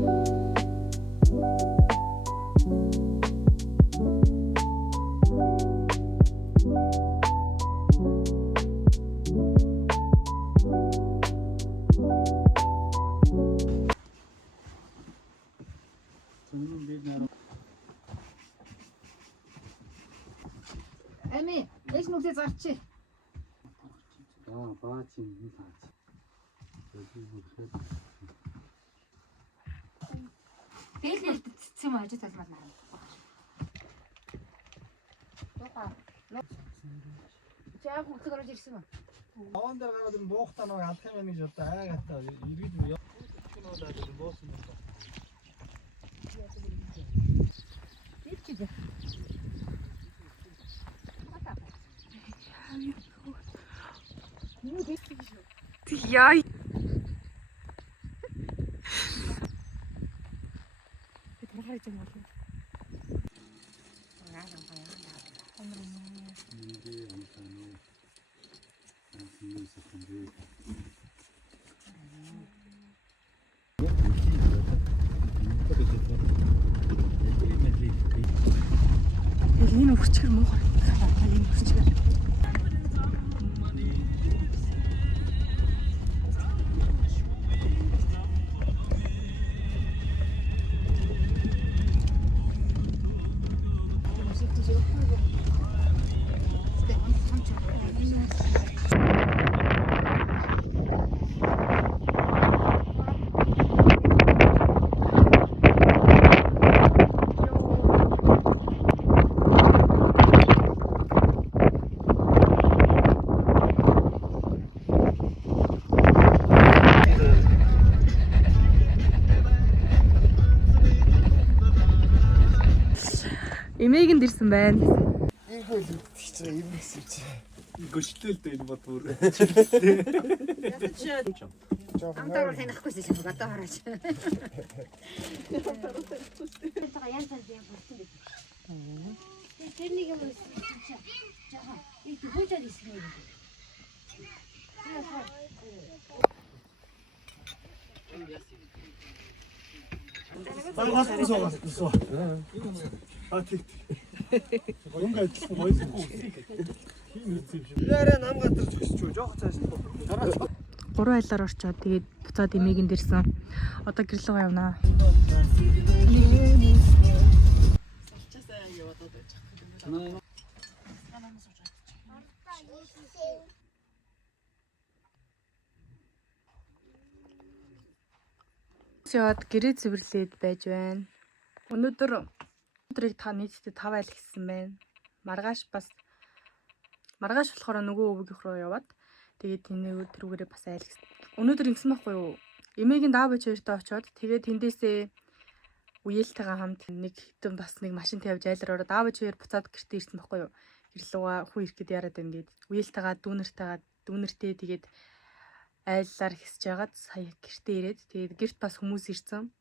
Ами, эш нүгтэй зарчи. Баач юм лаач. Тэгэл цэцсэн юм ажиж тасмал нараа. Тухаа. Чаа хөлтөг орж ирсэн юм. Аван дээр гараад энэ буухтаа нэг алах юм байна гэж одоо айгаатай эргэж явуулаад буусан юм байна. Ирчээ. Яй. Тэрхэрэж юм уу? Энэ үрчгэр муу хор. Энэ үрчгэр. Эмээгэнд ирсэн байна. Ийгэл идчих чиг юм гэсэн чи. Гүшлэл дээ энэ бод бүр. Амтаар танихгүй юм одоо хараач. Тэрнийг юм уу? Жаа. Их хүчээр ирсэн юм. Соо. Тэг. Гонгаа ажилласан гоёсгүй. Хин ирсэн юм шиг. Яраа нам гатарч өгч жоох цааш. 3 айлаар орчоод тэгээд буцаад эмээгэнд ирсэн. Одоо гэрлэгөө явнаа. Яад гэрээ цэвэрлээд байж байна. Өнөөдрийг та нийтдээ 5 айл хийсэн байна. Маргааш болохоор нөгөө өвгийнх рүү яваад тэгээд тэрүүгээрээ бас айл хийсэн. Өнөөдөр ингэсэн байхгүй юу? Эмээгийн даав бич хоёртой очоод тэгээд тэндээсээ үеэлтэйгээ хамт нэг хитэн бас нэг машин тавьж айлаар ороод даав бич хоёр буцаад гэртээ ирсэн байхгүй юу? Гэрлүүгээ хүү ирэхэд яраад байна гээд үеэлтэйгээ дүүнэртэй тэгээд айлаар хэсэж байгаад сая гэртээ ирээд тэгээд гэрт бас хүмүүс ирсэн.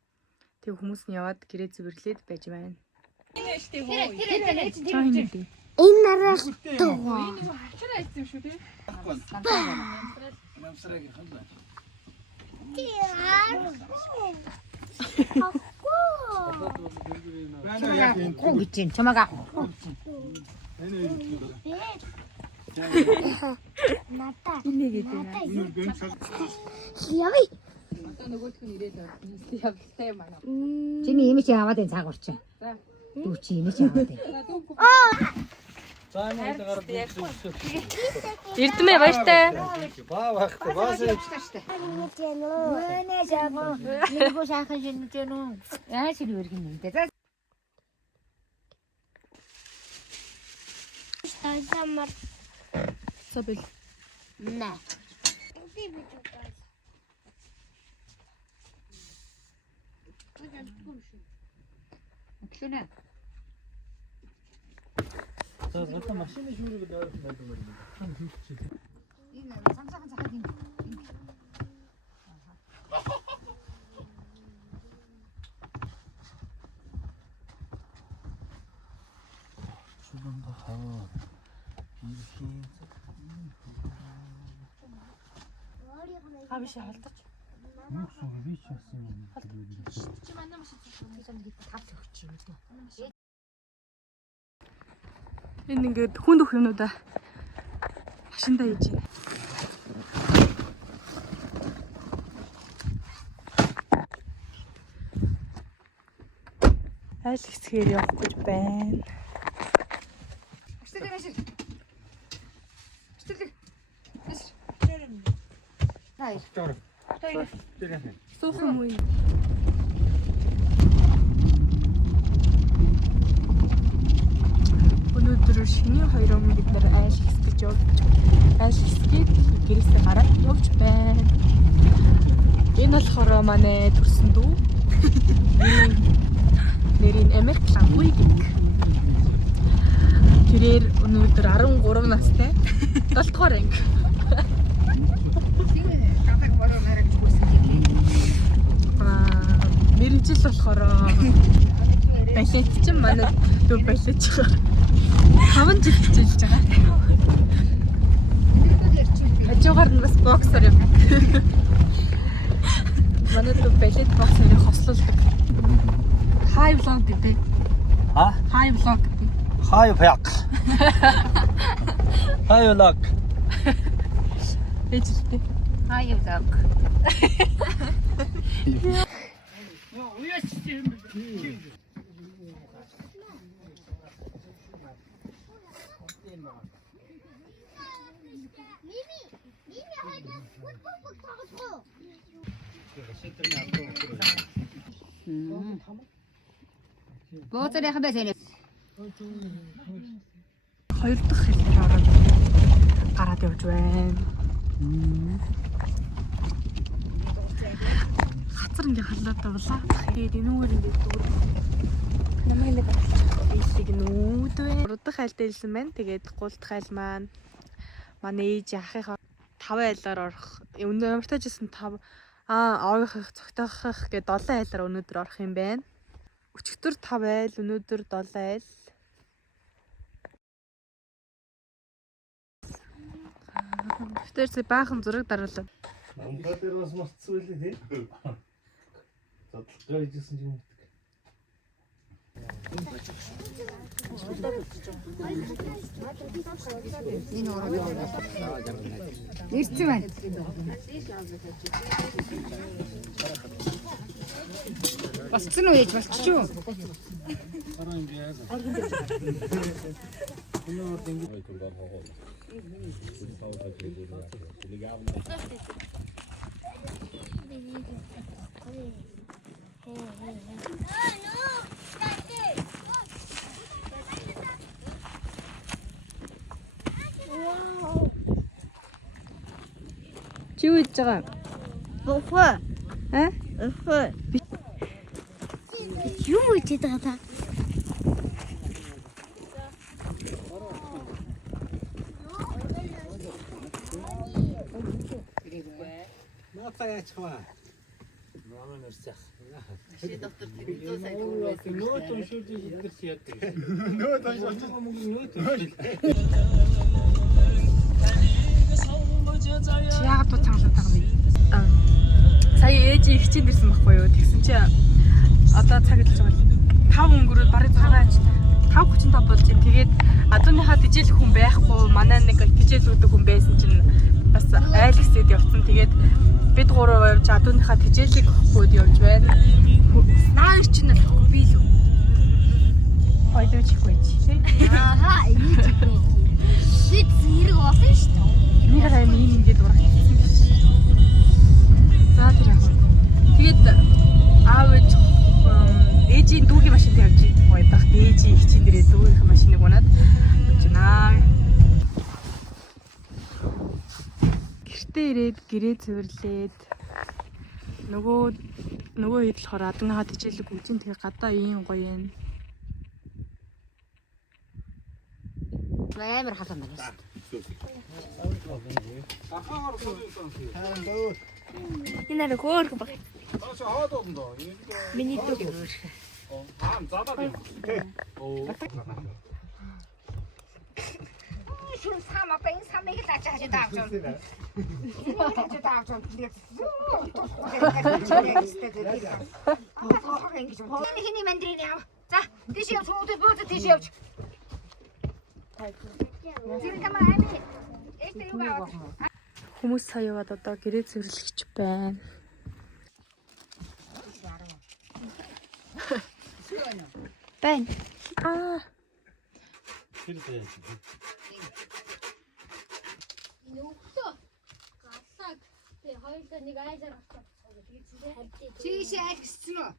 Тэг хүмүүс нь яваад гэрээ цэвэрлээд байж байна. Энэ нараас тоо. Энэ хачраа ийсэн шүү дээ. Намсраагийн хандаа. Гоо гэж юм чамаага. Ната. Энийг гэдэг. Яви. Одоо нөгөөх нь ирээд явахтай юм аа. Чиний имиж аваад энэ цаг урч. За. Дүү чи имиж аваад. За энэ гараад Эрдмээ баяртай. баа багтай баас Нэ жагаа. Нэг шахах шинж гэнэ. Яа чи үргэн юм дэ. Тайзамар. Собэл. На. Өглөөнэ. за зата машины шүүрэг дээрх байдаг юм. Хан хийчих. Энэ цамцаахан захад юм. Шуланда хаа. Ихийн. Хавшаа халдаж. Юу гэсэн би ч яасан юм. Энэ ингээд хүнд өх юмнуудаа машиндаа хийж байна. Айл хэсгээр явах гэж байна. Суухан муу. Өнөөдөр шинийн 2 өмнө бид нэр айл хэсгэж явж айл хэсгийг гэрээсээ гараад явж байна. Энэ болохоор манай төрсөн дүү. Нэрийн Америк лангуй гэх. Тэрээр өнөөдөр 13 настай 7 дугаар анги. Мэрэгжил болохоор балет чинь манай дүү балет ч 5 жил хичээлж байгаа. Хажуугаар нь бас боксер юм. Манай дүү балет боксерыг хослуулдаг. Хай влог гэдэг. Хай влог гэдэг. Хай влог. Хай влог. Ээжтэй. Хай влог. Бооцорынхан байсан. 2 дахь хэлээр ороод гараад явж байна. Хацар ингээ халаад тавлаа. Тэгээд энүүгээр ингээ дүүр. Намайг нэг хэлсийг нүүд вэ. 3 дахь айлд хэлсэн байна. Тэгээд 3 дахь айл маань манай ээж ахыхаа 5 айлаар орох. Өмнө ямартайжсэн 5 оогийнхыг цогтоохох гэдэг 7 айлаар өнөөдөр орох юм байна. Өчигдөр 5 айл, өнөөдөр 7 айл. Тэрс баахан зураг даруулаад. Амбаа дээр бас мартсан байлээ тий. Задлага хийжсэн юм. Энэ ороо. Ирсэн байна. Басцсан уу ээж болчихоо. Чи юу хийж байгаа? Бохоо. Бохоо. Юу хийж байгаа та? Наатаяачхаа. Намаа нэрсэх. Чи доктор тэгэлөө сайн дүүрсэн. Нөө тоншуулж идэрч яадаг. Нөө тоншуулж нөө тоншуулж. Чи яагаад туу цангалаад байгаа юм бэ? Сая ээж хичээнд ирсэн байхгүй юу? Тэгсэн чи одоо цаг хэлж байгаа. 5 өнгөрөөд барыг 5:35 болж байна. Тэгээд адууныхаа тижээлэх хүн байхгүй. Манай нэг тижээлүүлдэг хүн байсан чинь бас айл хэсэд явцсан. Тэгээд бид гурав явж адууныхаа тижээлийг өгөхөд явж байна. Наа чинь би л ойлооч ихгүй чи. Ааха, энэ ч юм. Би зэрэг болсон шүү дээ. Энийг хараа ингээд урах гэсэн биш. За тэр яг. Тэгээд аав ээж ээжийн дүүгийн машинд явж байгаад ээжийн хичээн дээрээ дүүгийн машиныг унаад явж байна. Гэртээ ирээд гэрээ цэвэрлээд нөгөө хэд болохоор адууныхаа тижээлэг үзэн тэгээ гадаа ийм гоё юм. Амар хасан байна. Энэ нэг хөөрхөн баг. Миний дүү. Шүн сама байн самыг л ачааж даавч юм. Энэ даавч юм. ингэж хоо. Хиний мандрин яв. За тийш яв суудад бөөд тийш явж. Зэрэг камаа ами. Эстэ юу баа. Хүмүүс сая яваад одоо гэрээ цэвэрлэгч байна. Байна. Тэр дээ. Нүгтөө. Галлаг. Тэ хоёулаа нэг айзаар авчих. Тийш агсцэн үү?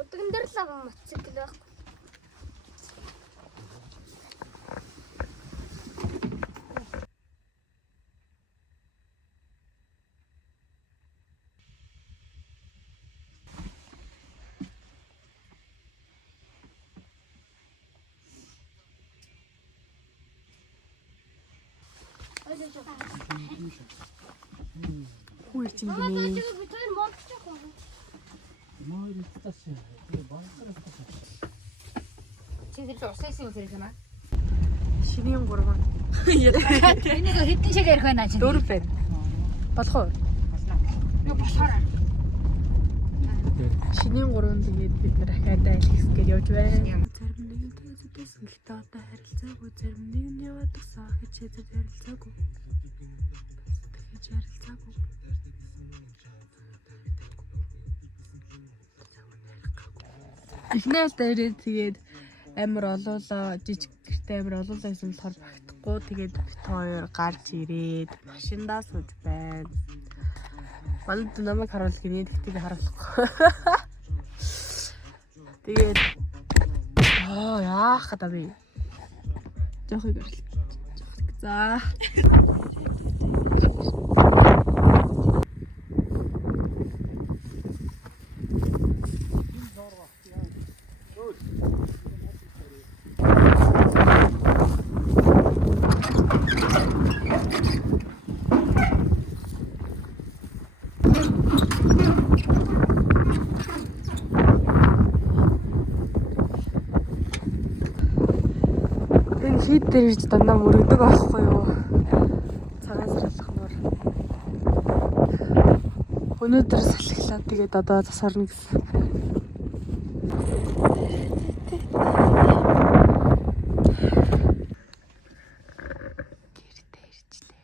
Утган дээр л аваа мотоцикл байхгүй. Хүү ирж юм гинэ. Би тэр модчих уу? Маар тасаа. Тэр баасаа тасаа. Чи тэр усаас юм зэрэг юм аа. Шинийн 3. Энийг хэдэн шиг ярих байна чи? 4 байна. Болох уу? Юу болохоор. Шинийн 3 тэгээд бид нар ахаад айлхсгээд явж байна. Зарим нэг нь төсөөс гэлтэй одоо харилцаагүй, зарим нэг нь яваад тасаа хичээдэг харилцаагүй. Тэгэж харилцаагүй. Эхнээс дээрээ тэгээд амар олоолаа жижиг гэртээ амар олоолаа гэсэн болохоор багтахгүй тэгээд бит хоёр гарч ирээд машиндаа сууж байна. Манайд намайг харуул гинэ тэгтээ харуулахгүй. Тэгээд яах гэдэг вэ? Жохыг өрлөө. За. Хит дээр ирж дандаа мөрөгдөг аахгүй юу? Цагаан сарлахмаар. Өнөөдөр салхилаа тэгээд одоо засарна гэсэн. Гэртээ ирчлээ.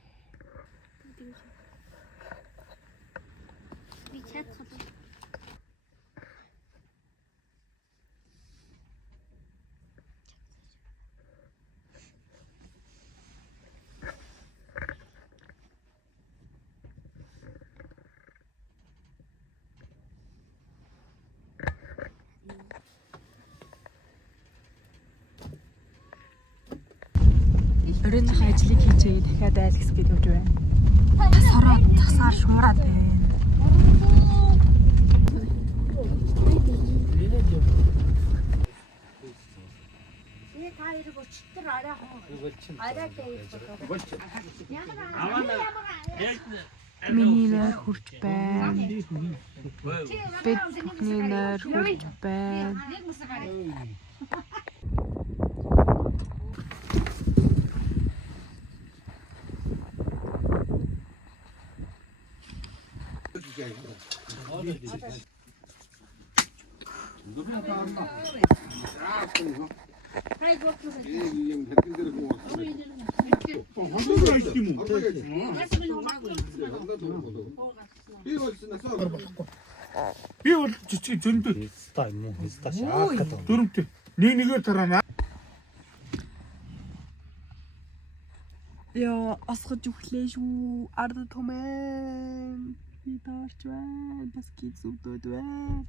Би чадах. Оройнх ажлыг хийжээ дахиад айлгс гэж явж байна. Тасараад тасаар шуураад байна. Ээ та ирэх өчтөр арай хоо. Арай Миний нойр хурж байна. Бид бүхний нойр хурж байна. нэг мөс гарыг. Би бол жичиг зөндөө. Ста юм уу? Ста шаах гэдэг. Дөрөвтэй. Нэгээр тараана. Яа, асгаж өглөө шүү. Ард түмэн. Би таарч байна. Бас кит зүгдөөд байна.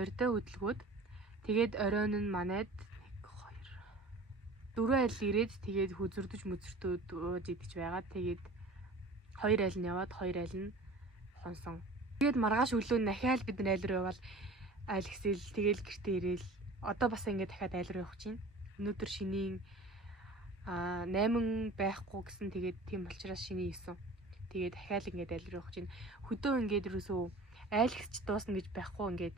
Өрдөө хөдөлгөөд тэгээд оройн нь манайд 1 2 4 айл ирээд тэгээд хүзүрдэж мүзэртүүд ууж идэж байгаа. Тэгээд 2 айл нь яваад 2 айл нь хонсон. Тэгээд маргааш өглөө дахиад бид нар айл руу яваад айл гисэл тэгээд гэртээ ирээл одоо бас ингээд дахиад айл руу явах чинь. Өнөөдөр шинийн 8 байхгүй гэсэн тэгээд тийм болчраас шинийн 9. Тэгээд дахиад ингээд айл руу явах чинь. Хөдөө ингээд юусоо айл гэсч дуусна гэж байхгүй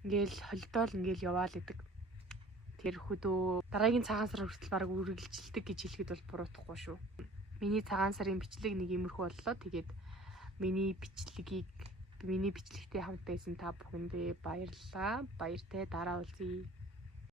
ингээл холидоол ингээл яваал идэг. Тэр хөдөө дараагийн цагаан сар хүртэл баг үргэлжилдэг гэж хэлэхэд бол буруутахгүй шүү. Миний цагаан сарын бичлэг нэг иймэрхүү боллоо. Тэгээд миний бичлэгтэй хамт байсан та бүхэндээ баярлалаа. Баяртай дараа уулзъя.